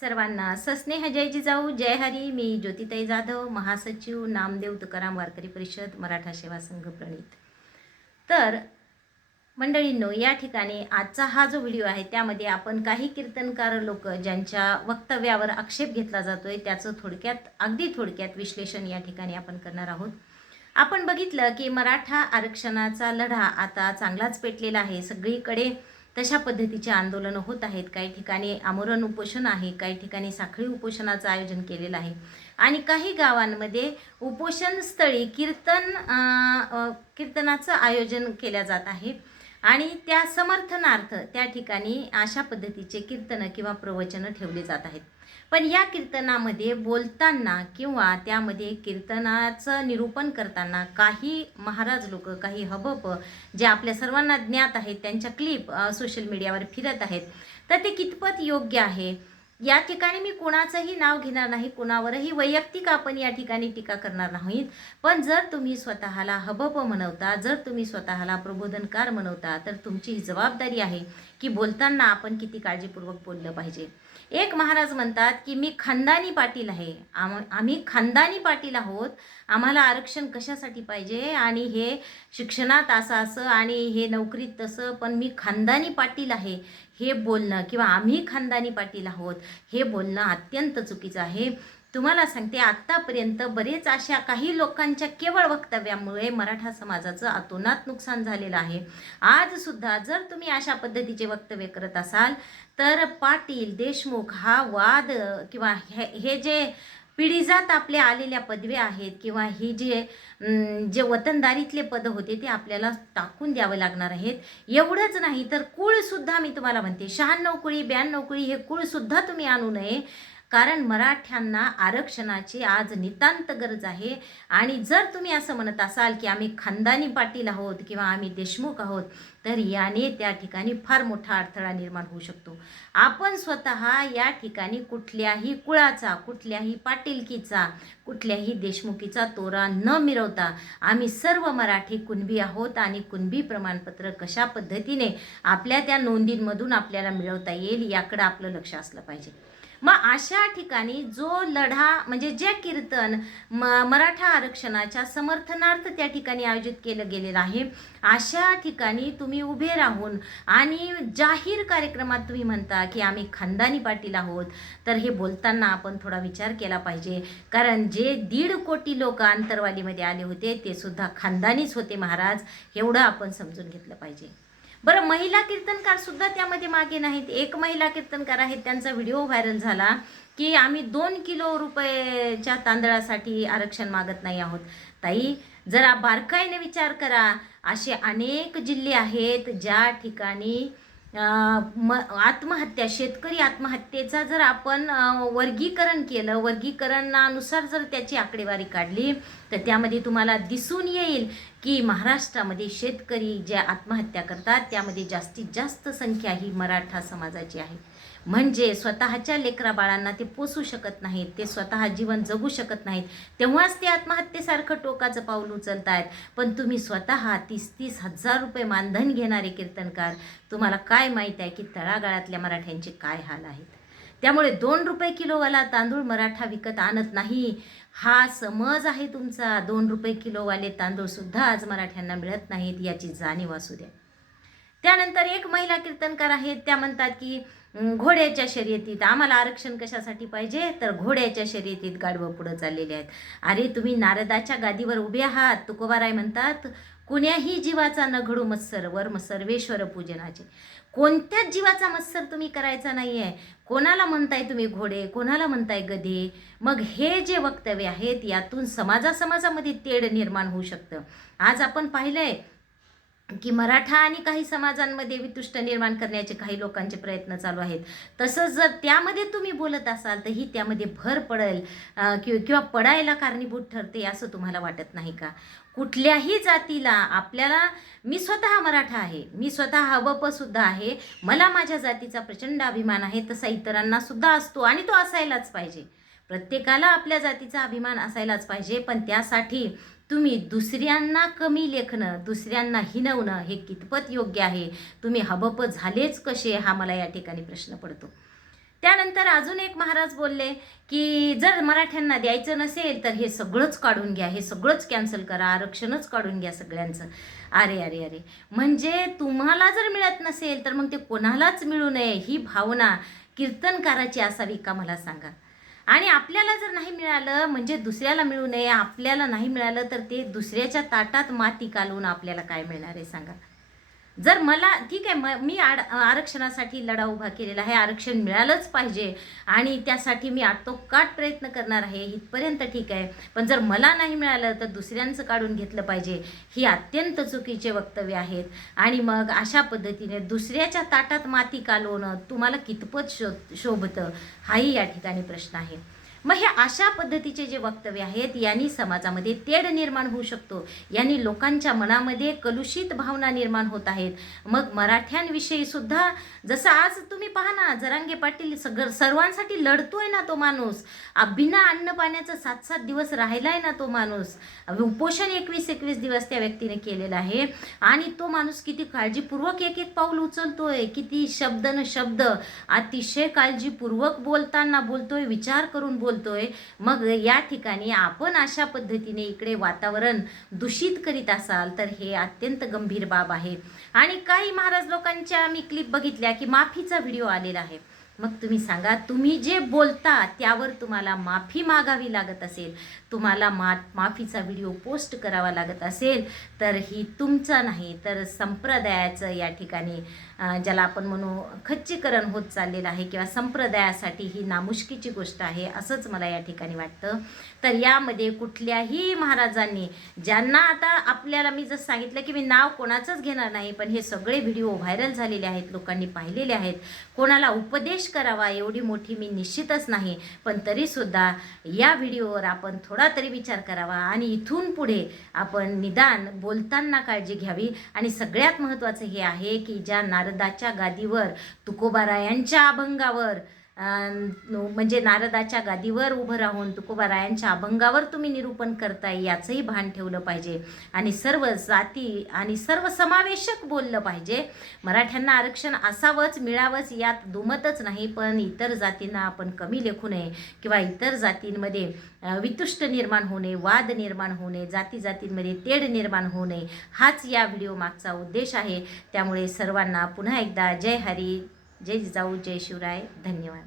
सर्वांना सस्नेह जय जिजाऊ जय हरी. मी ज्योतिताई जाधव, महासचिव नामदेव तुकाराम वारकरी परिषद मराठा सेवा संघ प्रणीत. तर मंडळींनो, या ठिकाणी आजचा हा जो व्हिडिओ आहे त्यामध्ये आपण काही कीर्तनकार लोक ज्यांच्या वक्तव्यावर आक्षेप घेतला जातोय त्याचं अगदी थोडक्यात विश्लेषण या ठिकाणी आपण करणार आहोत. आपण बघितलं की मराठा आरक्षणाचा लढा आता चांगलाच पेटलेला आहे. सगळीकडे तशा पद्धतीचे आंदोलनं होत आहेत. काही ठिकाणी आमरण उपोषण आहे, काही ठिकाणी साखळी उपोषणाचं आयोजन केलेलं आहे आणि काही गावांमध्ये उपोषणस्थळी कीर्तनाचं आयोजन केल्या जात आहे आणि त्या समर्थनार्थ त्या ठिकाणी अशा पद्धतीचे कीर्तनं किंवा प्रवचनं ठेवले जात आहेत. पण या कीर्तनामध्ये बोलताना किंवा त्यामध्ये कीर्तनाचं निरूपण करताना काही महाराज लोक, काही हबप जे आपल्या सर्वांना ज्ञात आहेत, त्यांच्या क्लिप सोशल मीडियावर फिरत आहेत. तर ते कितपत योग्य आहे या ठिकाणी मी कोणाचंही नाव घेणार नाही, कोणावरही वैयक्तिक आपण या ठिकाणी टीका करणार नाहीत. पण जर तुम्ही स्वतःला हबप म्हणवता, जर तुम्ही स्वतःला प्रबोधनकार म्हणवता, तर तुमची ही जबाबदारी आहे की बोलताना आपण किती काळजीपूर्वक बोललं पाहिजे. एक महाराज म्हणतात की मी खानदानी पाटील आहे, आम्ही खानदानी पाटील आहोत, आम्हाला आरक्षण कशासाठी पाहिजे आणि हे शिक्षणात असं आणि हे नोकरीत तसं, पण मी खानदानी पाटील आहे हे बोलणं किंवा आम्ही खानदानी पाटील आहोत हे बोलणं अत्यंत चुकीचं आहे. तुम्हाला सांगते, आत्तापर्यंत बरेच अशा काही लोकांच्या केवळ वक्तव्यामुळे मराठा समाजाचं अतोनात नुकसान झालेलं आहे. आजसुद्धा जर तुम्ही अशा पद्धतीचे वक्तव्य करत असाल तर पाटील देशमुख हा वाद किंवा हे जे पिढीजात आपल्या आलेल्या पदव्या आहेत किंवा ही जे वतनदारीतले पद होते ते आपल्याला टाकून द्यावे लागणार आहेत. एवढंच नाही तर कुळसुद्धा मी तुम्हाला म्हणते, 96 कुळी 92 कुळी हे कुळसुद्धा तुम्ही आणू नये, कारण मराठ्यांना आरक्षणाची आज नितांत गरज आहे. आणि जर तुम्ही असं म्हणत असाल की आम्ही खानदानी पाटील आहोत किंवा आम्ही देशमुख आहोत, तर याने त्या ठिकाणी फार मोठा अडथळा निर्माण होऊ शकतो. आपण स्वतः या ठिकाणी कुठल्याही कुळाचा, कुठल्याही पाटीलकीचा, कुठल्याही देशमुखीचा तोरा न मिरवता आम्ही सर्व मराठी कुणबी आहोत आणि कुणबी प्रमाणपत्र कशा पद्धतीने आपल्या त्या नोंदींमधून आपल्याला मिळवता येईल याकडे आपलं लक्ष असलं पाहिजे. मग अशा ठिकाणी जो लढा म्हणजे जे कीर्तन मराठा आरक्षणाच्या समर्थनार्थ त्या ठिकाणी आयोजित केलं गेलेलं आहे, अशा ठिकाणी तुम्ही उभे राहून आणि जाहीर कार्यक्रमात तुम्ही म्हणता की आम्ही खानदानी पाटील आहोत, तर हे बोलताना आपण थोडा विचार केला पाहिजे. कारण जे 1.5 कोटी लोक आंतरवालीमध्ये आले होते ते सुद्धा खानदानीच होते महाराज, एवढं आपण समजून घेतलं पाहिजे. बरं, महिला कीर्तनकार सुद्धा त्यामध्ये मागे नाहीत. एक महिला कीर्तनकार आहेत, त्यांचा व्हिडिओ व्हायरल झाला की आम्ही 2 किलो रुपयाच्या तांदळासाठी आरक्षण मागत नाही आहोत. ताई, जरा बारकाईने विचार करा. असे अनेक जिल्हे आहेत ज्या ठिकाणी आत्महत्या, शेतकरी आत्महत्येचा जर आपण वर्गीकरण केलं, वर्गीकरणानुसार जर त्याची आकडेवारी काढली तर त्यामध्ये तुम्हाला दिसून येईल की महाराष्ट्रामध्ये शेतकरी ज्या आत्महत्या करतात त्यामध्ये जास्तीत जास्त संख्या ही मराठा समाजाची आहे. म्हणजे स्वतःच्या लेकरा बाळांना ते पोसू शकत नाहीत, ते स्वतः जीवन जगू शकत नाहीत, तेव्हाच ते आत्महत्येसारखं टोकाचं पाऊल उचलत आहेत. पण तुम्ही स्वतः 30-30 हजार रुपये मानधन घेणारे कीर्तनकार, तुम्हाला काय माहीत आहे की तळागाळातल्या मराठ्यांचे काय हाल आहेत. त्यामुळे 2 रुपये किलोवाला तांदूळ मराठा विकत आणत नाही हा समज आहे तुमचा. 2 रुपये किलोवाले तांदूळसुद्धा आज मराठ्यांना मिळत नाहीत, याची जाणीव असू द्या. त्यानंतर एक महिला कीर्तनकार आहेत, त्या म्हणतात की घोड्याच्या शर्यतीत आम्हाला आरक्षण कशासाठी पाहिजे, तर घोड्याच्या शर्यतीत गाढवं पुढं चाललेले आहेत. अरे, तुम्ही नारदाच्या गादीवर उभे आहात. तुकोबाराय म्हणतात, कुण्याही जीवाचा न घडू मत्सर, वर्म सर्वेश्वर पूजनाचे. कोणत्याच जीवाचा मत्सर तुम्ही करायचा नाही आहे. कोणाला म्हणताय तुम्ही घोडे, कोणाला म्हणताय गधे. मग हे जे वक्तव्य आहेत यातून समाजामध्ये तेढ निर्माण होऊ शकतं. आज आपण पाहिलंय की मराठा आणि काही समाजांमध्ये वितुष्ट निर्माण करण्याचे काही लोकांचे प्रयत्न चालू आहेत. तसंच जर त्यामध्ये तुम्ही बोलत असाल तर ही त्यामध्ये भर पडेल किंवा पडायला कारणीभूत ठरते असं तुम्हाला वाटत नाही का? कुठल्याही जातीला आपल्याला, मी स्वतः मराठा आहे, मी स्वतः हबपसुद्धा आहे, मला माझ्या जातीचा प्रचंड अभिमान आहे, तसा इतरांना सुद्धा असतो आणि तो असायलाच पाहिजे. प्रत्येकाला आपल्या जातीचा अभिमान असायलाच पाहिजे. पण त्यासाठी तुम्ही दुसऱ्यांना कमी लेखणं, दुसऱ्यांना हिणवणं हे कितपत योग्य आहे? तुम्ही हबप झालेच कसे, हा मला या ठिकाणी प्रश्न पडतो. त्यानंतर अजून एक महाराज बोलले की जर मराठ्यांना द्यायचं नसेल तर हे सगळंच काढून घ्या, हे सगळंच कॅन्सल करा, आरक्षणच काढून घ्या सगळ्यांचं. अरे अरे अरे, म्हणजे तुम्हाला जर मिळत नसेल तर मग ते कोणालाच मिळू नये ही भावना कीर्तनकाराची असावी का, मला सांगा. आणि आपल्याला जर नाही मिळालं म्हणजे दुसऱ्याला मिळू नये, आपल्याला नाही मिळालं तर ते दुसऱ्याच्या ताटात माती कालवून आपल्याला काय मिळणार आहे सांगा. जर मला ठीक आहे, मी आरक्षणासाठी लढा उभा केलेला आहे, आरक्षण मिळालंच पाहिजे आणि त्यासाठी मी आटोकाट प्रयत्न करणार आहे, इथपर्यंत ठीक आहे. पण जर मला नाही मिळालं तर दुसऱ्यांचं काढून घेतलं पाहिजे, ही अत्यंत चुकीचे वक्तव्य आहेत. आणि मग अशा पद्धतीने दुसऱ्याच्या ताटात माती कालवणं तुम्हाला कितपत शोभतं, हाही या ठिकाणी प्रश्न आहे. मग हे अशा पद्धतीचे जे वक्तव्य आहेत यांनी समाजामध्ये तेढ निर्माण होऊ शकतो, यांनी लोकांच्या मनामध्ये कलुषित भावना निर्माण होत आहेत. मग मराठ्यांविषयी सुद्धा जसं आज तुम्ही पहा ना, जरांगे पाटील सर्वांसाठी लढतोय ना तो माणूस, बिना अन्न पाण्याचं 7-7 दिवस राहिलाय ना तो माणूस, उपोषण 21 दिवस त्या व्यक्तीने केलेलं आहे. आणि तो माणूस किती काळजीपूर्वक एक एक पाऊल उचलतोय, किती शब्द न शब्द अतिशय काळजीपूर्वक बोलताना बोलतोय, विचार करून बोलतोय. मग या ठिकाणी आपण अशा पद्धतीने इकडे वातावरण दूषित करीत असाल तर हे अत्यंत गंभीर बाब आहे. आणि काही महाराज लोकांच्या मी क्लिप बघितल्या की माफीचा व्हिडिओ आलेला आहे. मग तुम्ही सांगा, तुम्ही जे बोलता त्यावर तुम्हाला माफी मागावी लागत असेल, तुम्हाला माफीचा व्हिडिओ पोस्ट करावा लागत असेल तर ही तुमचं नाही तर संप्रदायाचं या ठिकाणी ज्याला आपण म्हणू खच्चीकरण होत चाललेलं आहे किंवा संप्रदायासाठी ही नामुष्कीची गोष्ट आहे असंच मला या ठिकाणी वाटतं. तर यामध्ये कुठल्याही महाराजांनी ज्यांना आता आपल्याला मी जसं सांगितलं की मी नाव कोणाचंच घेणार नाही, पण हे सगळे व्हिडिओ व्हायरल झालेले आहेत, लोकांनी पाहिलेले आहेत. कोणाला उपदेश करावा एवढी मोठी मी निश्चितच नाही, पण तरीसुद्धा या व्हिडिओवर आपण थोडा तरी विचार करावा आणि इथून पुढे आपण निदान बोलताना काळजी घ्यावी. आणि सगळ्यात महत्त्वाचं हे आहे की ज्या नारदाच्या गादीवर तुकोबारायांच्या अभंगावर म्हणजे नारदाच्या गादीवर उभं राहून तुकोबारायांच्या अभंगावर तुम्ही निरूपण करताय याचंही भान ठेवलं पाहिजे आणि सर्व जाती आणि सर्व समावेशक बोललं पाहिजे. मराठ्यांना आरक्षण असावंच, मिळावंच यात दुमतच नाही, पण इतर जातींना आपण कमी लेखू नये किंवा इतर जातींमध्ये वितुष्ट निर्माण होणे, वाद निर्माण होणे, जातींमध्ये तेढ निर्माण होऊ नये हाच या व्हिडिओ मागचा उद्देश आहे. त्यामुळे सर्वांना पुन्हा एकदा जय हरी, जय जिजाऊ, जय शिवराय, धन्यवाद.